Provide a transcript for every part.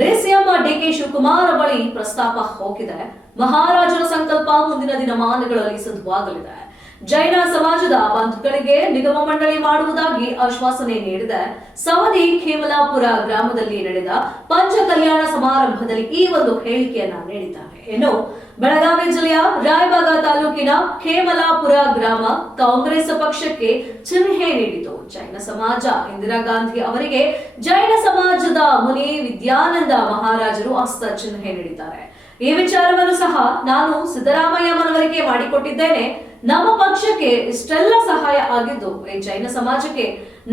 DCM DK Shivakumar ಬಳಿ ಪ್ರಸ್ತಾಪ ಹೋಗಿದೆ. ಮಹಾರಾಜರ ಸಂಕಲ್ಪ ಮುಂದಿನ ದಿನಮಾನಗಳಲ್ಲಿ ಸಿದ್ಧವಾಗಲಿದೆ. ಜೈನ ಸಮಾಜದ ಬಂಧುಗಳಿಗೆ ನಿಗಮ ಮಂಡಳಿ ಮಾಡುವುದಾಗಿ ಆಶ್ವಾಸನೆ ನೀಡಿದೆ. ಸವದಿ ಖೇಮಲಾಪುರ ಗ್ರಾಮದಲ್ಲಿ ನಡೆದ ಪಂಚ ಕಲ್ಯಾಣ ಸಮಾರಂಭದಲ್ಲಿ ಈ ಒಂದು ಹೇಳಿಕೆಯನ್ನ ನೀಡಿದ್ದಾರೆ. ಇನ್ನು ಬೆಳಗಾವಿ ಜಿಲ್ಲೆಯ ರಾಯಬಾಗ ತಾಲೂಕಿನ ಖೇಮಲಾಪುರ ಗ್ರಾಮ ಕಾಂಗ್ರೆಸ್ ಪಕ್ಷಕ್ಕೆ ಚಿಹ್ನೆ ನೀಡಿತು. ಜೈನ ಸಮಾಜ ಇಂದಿರಾ ಗಾಂಧಿ ಅವರಿಗೆ ಜೈನ ಸಮಾಜದ ಮುನಿ ವಿದ್ಯಾನಂದ ಮಹಾರಾಜರು ಹಸ್ತ ಚಿಹ್ನೆ ನೀಡಿದ್ದಾರೆ. ಈ ವಿಚಾರವನ್ನು ಸಹ ನಾನು ಸಿದ್ದರಾಮಯ್ಯ ಮನವರಿಕೆ ಮಾಡಿಕೊಟ್ಟಿದ್ದೇನೆ. ನಮ್ಮ ಪಕ್ಷಕ್ಕೆ ಇಷ್ಟೆಲ್ಲ ಸಹಾಯ ಆಗಿದ್ದು ಈ ಜೈನ ಸಮಾಜಕ್ಕೆ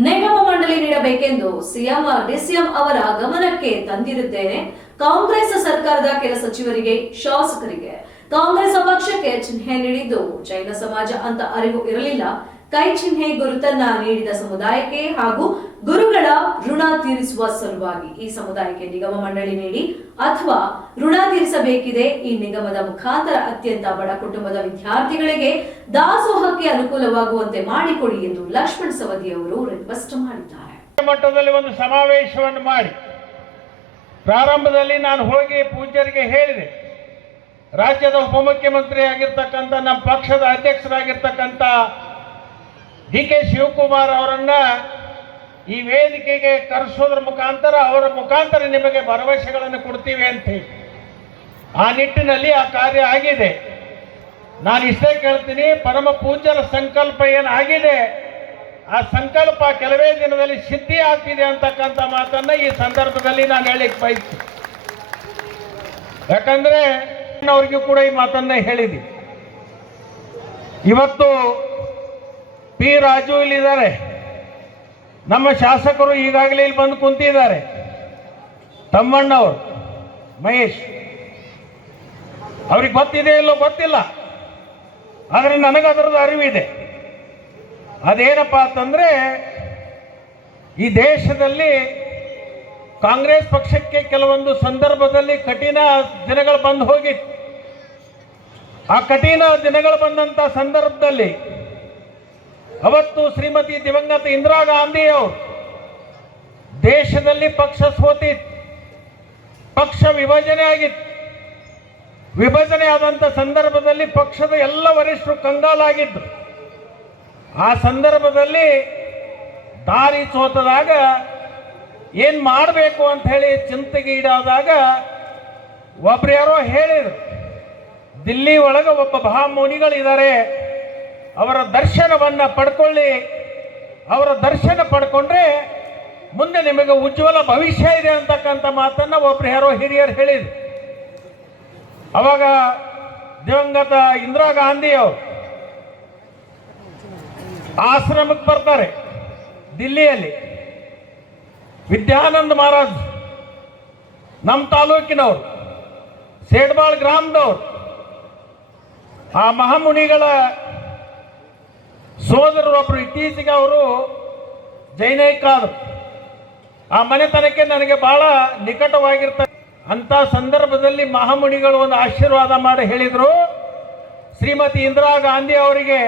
ನಿಗಮ ಮಂಡಳಿ ನೀಡಬೇಕೆಂದು ಸಿಎಂ ಡಿಸಿಎಂ ಅವರ ಗಮನಕ್ಕೆ ತಂದಿರುತ್ತೇನೆ. ಕಾಂಗ್ರೆಸ್ ಸರ್ಕಾರದ ಕೆಲ ಸಚಿವರಿಗೆ, ಶಾಸಕರಿಗೆ ಕಾಂಗ್ರೆಸ್ ಪಕ್ಷಕ್ಕೆ ಚಿಹ್ನೆ ನೀಡಿದ್ದು ಜೈನ ಸಮಾಜ ಅಂತ ಅರಿವು ಇರಲಿಲ್ಲ. ಕೈ ಚಿಹ್ನೆ ಗುರುತನ್ನ ನೀಡಿದ ಸಮುದಾಯಕ್ಕೆ ಹಾಗೂ ಗುರುಗಳ ಋಣ ತೀರಿಸುವ ಸಲುವಾಗಿ ಈ ಸಮುದಾಯಕ್ಕೆ ನಿಗಮ ಮಂಡಳಿ ನೀಡಿ ಅಥವಾ ಋಣ ತೀರಿಸಬೇಕಿದೆ. ಈ ನಿಗಮದ ಮುಖಾಂತರ ಅತ್ಯಂತ ಬಡ ಕುಟುಂಬದ ವಿದ್ಯಾರ್ಥಿಗಳಿಗೆ ದಾಸೋಹಕ್ಕೆ ಅನುಕೂಲವಾಗುವಂತೆ ಮಾಡಿಕೊಡಿ ಎಂದು ಲಕ್ಷ್ಮಣ್ ಸವದಿ ಅವರು ರಿಕ್ವೆಸ್ಟ್ ಮಾಡಿದ್ದಾರೆ. ಮಟ್ಟದಲ್ಲಿ ಒಂದು ಸಮಾವೇಶವನ್ನು ಮಾಡಿ ಪ್ರಾರಂಭದಲ್ಲಿ ನಾನು ಹೋಗಿ ಪೂಜ್ಯರಿಗೆ ಹೇಳಿದೆ, ರಾಜ್ಯದ ಉಪಮುಖ್ಯಮಂತ್ರಿ ಆಗಿರ್ತಕ್ಕಂಥ ನಮ್ಮ ಪಕ್ಷದ ಅಧ್ಯಕ್ಷರಾಗಿರ್ತಕ್ಕಂಥ ಡಿಕೆ ಶಿವಕುಮಾರ್ ಅವರನ್ನ ಈ ವೇದಿಕೆಗೆ ಕರೆಸೋದ್ರ ಮುಖಾಂತರ ಅವರ ಮುಖಾಂತರ ನಿಮಗೆ ಭರವಸೆಗಳನ್ನು ಕೊಡ್ತೀವಿ ಅಂತ ಹೇಳಿ ಆ ನಿಟ್ಟಿನಲ್ಲಿ ಆ ಕಾರ್ಯ ಆಗಿದೆ. ನಾನು ಇಷ್ಟೇ ಕೇಳ್ತೀನಿ, ಪರಮ ಪೂಜ್ಯರ ಸಂಕಲ್ಪ ಏನಾಗಿದೆ ಆ ಸಂಕಲ್ಪ ಕೆಲವೇ ದಿನದಲ್ಲಿ ಸಿದ್ಧಿ ಆಗ್ತಿದೆ ಅಂತಕ್ಕಂಥ ಮಾತನ್ನ ಈ ಸಂದರ್ಭದಲ್ಲಿ ನಾನು ಹೇಳಿಕ್ ಬಯಸ್ತೀನಿ. ಯಾಕಂದ್ರೆ ಅವ್ರಿಗೂ ಕೂಡ ಈ ಮಾತನ್ನ ಹೇಳಿದ್ವಿ. ಇವತ್ತು ಪಿ ರಾಜು ಇಲ್ಲಿದ್ದಾರೆ, ನಮ್ಮ ಶಾಸಕರು ಈಗಾಗಲೇ ಇಲ್ಲಿ ಬಂದು ಕುಂತಿದ್ದಾರೆ, ತಮ್ಮಣ್ಣವರು ಮಹೇಶ್, ಅವ್ರಿಗೆ ಗೊತ್ತಿದೆ ಇಲ್ಲೋ ಗೊತ್ತಿಲ್ಲ, ಆದರೆ ನನಗದರದ್ದು ಅರಿವಿದೆ. ಅದೇನಪ್ಪ ಅಂತಂದ್ರೆ ಈ ದೇಶದಲ್ಲಿ ಕಾಂಗ್ರೆಸ್ ಪಕ್ಷಕ್ಕೆ ಕೆಲವೊಂದು ಸಂದರ್ಭದಲ್ಲಿ ಕಠಿಣ ದಿನಗಳು ಬಂದು ಹೋಗಿತ್ತು. ಆ ಕಠಿಣ ದಿನಗಳು ಬಂದಂತ ಸಂದರ್ಭದಲ್ಲಿ ಅವತ್ತು ಶ್ರೀಮತಿ ದಿವಂಗತ ಇಂದಿರಾ ಗಾಂಧಿ ಅವರು ದೇಶದಲ್ಲಿ ಪಕ್ಷ ಸೋತಿತ್ತು, ಪಕ್ಷ ವಿಭಜನೆ ಆಗಿತ್ತು. ವಿಭಜನೆ ಆದಂತ ಸಂದರ್ಭದಲ್ಲಿ ಪಕ್ಷದ ಎಲ್ಲ ವರಿಷ್ಠರು ಕಂಗಾಲಾಗಿದ್ರು. ಆ ಸಂದರ್ಭದಲ್ಲಿ ದಾರಿ ಸೋತದಾಗ ಏನ್ ಮಾಡಬೇಕು ಅಂತ ಹೇಳಿ ಚಿಂತೆಗೆ ಈಡಾದಾಗ ಒಬ್ರು ಯಾರೋ ಹೇಳಿದ್ರು, ದಿಲ್ಲಿ ಒಳಗೆ ಒಬ್ಬ ಮಹಾಮುನಿಗಳಿದ್ದಾರೆ, ಅವರ ದರ್ಶನವನ್ನ ಪಡ್ಕೊಳ್ಳಿ, ಅವರ ದರ್ಶನ ಪಡ್ಕೊಂಡ್ರೆ ಮುಂದೆ ನಿಮಗೆ ಉಜ್ವಲ ಭವಿಷ್ಯ ಇದೆ ಅಂತಕ್ಕಂಥ ಮಾತನ್ನ ಒಬ್ರು ಯಾರೋ ಹಿರಿಯರು ಹೇಳಿದ್ರು. ಅವಾಗ ದಿವಂಗತ ಇಂದಿರಾ ಗಾಂಧಿ ಅವರು ಆಶ್ರಮಕ್ಕೆ ಬರ್ತಾರೆ ದಿಲ್ಲಿಯಲ್ಲಿ. ವಿದ್ಯಾನಂದ ಮಹಾರಾಜ್ ನಮ್ಮ ತಾಲೂಕಿನವರು, ಸೇಡ್ಬಾಳ್ ಗ್ರಾಮದವರು, ಆ ಮಹಾಮುನಿಗಳ ಸೋದರರೊಬ್ಬರು ಇತ್ತೀಚೆಗೆ ಅವರು ಜೈನೈಕಾದರು. ಆ ಮನೆತನಕ್ಕೆ ನನಗೆ ಬಹಳ ನಿಕಟವಾಗಿರ್ತಾರೆ. ಅಂತ ಸಂದರ್ಭದಲ್ಲಿ ಮಹಾಮುನಿಗಳು ಒಂದು ಆಶೀರ್ವಾದ ಮಾಡಿ ಹೇಳಿದರು, ಶ್ರೀಮತಿ ಇಂದಿರಾ ಗಾಂಧಿ ಅವರಿಗೆ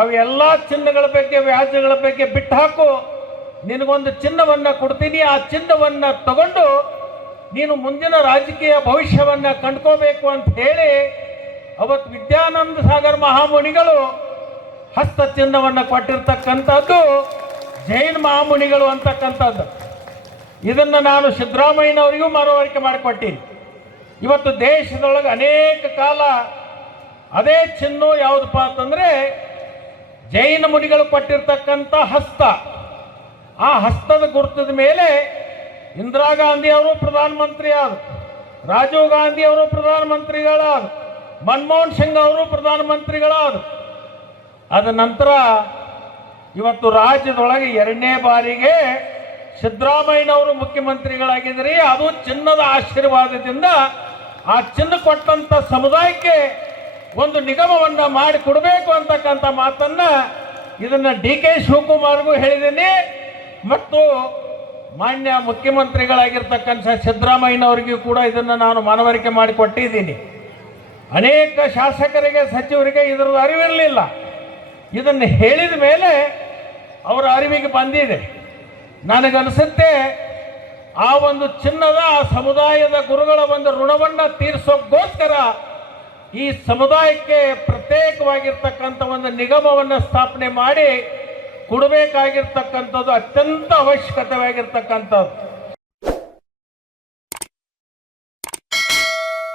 ಅವೆಲ್ಲ ಚಿನ್ನಗಳ ಬಗ್ಗೆ, ವ್ಯಾಜ್ಯಗಳ ಬಗ್ಗೆ ಬಿಟ್ಟು ಹಾಕು, ನಿನಗೊಂದು ಚಿನ್ನವನ್ನು ಕೊಡ್ತೀನಿ, ಆ ಚಿನ್ನವನ್ನು ತಗೊಂಡು ನೀನು ಮುಂದಿನ ರಾಜಕೀಯ ಭವಿಷ್ಯವನ್ನು ಕಂಡ್ಕೋಬೇಕು ಅಂತ ಹೇಳಿ ಅವತ್ತು ವಿದ್ಯಾನಂದ ಸಾಗರ್ ಮಹಾಮುನಿಗಳು ಹಸ್ತ ಚಿನ್ನವನ್ನು ಕೊಟ್ಟಿರ್ತಕ್ಕಂಥದ್ದು ಜೈನ್ ಮಹಾಮುನಿಗಳು ಅಂತಕ್ಕಂಥದ್ದು. ಇದನ್ನು ನಾನು ಸಿದ್ದರಾಮಯ್ಯನವರಿಗೂ ಮನವರಿಕೆ ಮಾಡಿಕೊಟ್ಟೀನಿ. ಇವತ್ತು ದೇಶದೊಳಗೆ ಅನೇಕ ಕಾಲ ಅದೇ ಚಿನ್ನ ಯಾವುದಪ್ಪ ಅಂತಂದ್ರೆ ಜೈನ ಮುನಿಗಳು ಕೊಟ್ಟಿರ್ತಕ್ಕಂಥ ಹಸ್ತ. ಆ ಹಸ್ತದ ಗುರುತದ ಮೇಲೆ ಇಂದಿರಾ ಗಾಂಧಿ ಅವರು ಪ್ರಧಾನಮಂತ್ರಿ ಆದರು, ರಾಜೀವ್ ಗಾಂಧಿ ಅವರು ಪ್ರಧಾನಮಂತ್ರಿಗಳಾದರು, ಮನಮೋಹನ್ ಸಿಂಗ್ ಅವರು ಪ್ರಧಾನಮಂತ್ರಿಗಳಾದರು. ಅದ ನಂತರ ಇವತ್ತು ರಾಜ್ಯದೊಳಗೆ ಎರಡನೇ ಬಾರಿಗೆ ಸಿದ್ದರಾಮಯ್ಯನವರು ಮುಖ್ಯಮಂತ್ರಿಗಳಾಗಿದ್ದರೆ ಅದು ಚಿನ್ನದ ಆಶೀರ್ವಾದದಿಂದ ಆ ಚಿನ್ನ ಕೊಟ್ಟಂತ ಸಮುದಾಯಕ್ಕೆ ಒಂದು ನಿಗಮವನ್ನ ಮಾಡಿ ಕೊಡಬೇಕು ಅಂತಕ್ಕಂಥ ಮಾತನ್ನ ಇದನ್ನ ಡಿಕೆ ಶಿವಕುಮಾರ್ಗೂ ಹೇಳಿದ್ದೀನಿ ಮತ್ತು ಮಾನ್ಯ ಮುಖ್ಯಮಂತ್ರಿಗಳಾಗಿರ್ತಕ್ಕಂಥ ಸಿದ್ದರಾಮಯ್ಯನವರಿಗೂ ಕೂಡ ಇದನ್ನು ನಾನು ಮನವರಿಕೆ ಮಾಡಿಕೊಟ್ಟಿದ್ದೀನಿ. ಅನೇಕ ಶಾಸಕರಿಗೆ, ಸಚಿವರಿಗೆ ಇದರ ಅರಿವಿರಲಿಲ್ಲ. ಇದನ್ನು ಹೇಳಿದ ಮೇಲೆ ಅವರ ಅರಿವಿಗೆ ಬಂದಿದೆ. ನನಗನ್ಸುತ್ತೆ ಆ ಒಂದು ಚಿನ್ನದ ಆ ಸಮುದಾಯದ ಗುರುಗಳ ಒಂದು ಋಣವನ್ನು ತೀರಿಸೋಕ್ಕೋಸ್ಕರ ಈ ಸಮುದಾಯಕ್ಕೆ ಪ್ರತ್ಯೇಕವಾಗಿರ್ತಕ್ಕಂಥ ಒಂದು ನಿಗಮವನ್ನು ಸ್ಥಾಪನೆ ಮಾಡಿ ಕೊಡಬೇಕಾಗಿರ್ತಕ್ಕಂಥದ್ದು ಅತ್ಯಂತ ಅವಶ್ಯಕತೆಯಾಗಿರ್ತಕ್ಕಂಥದ್ದು.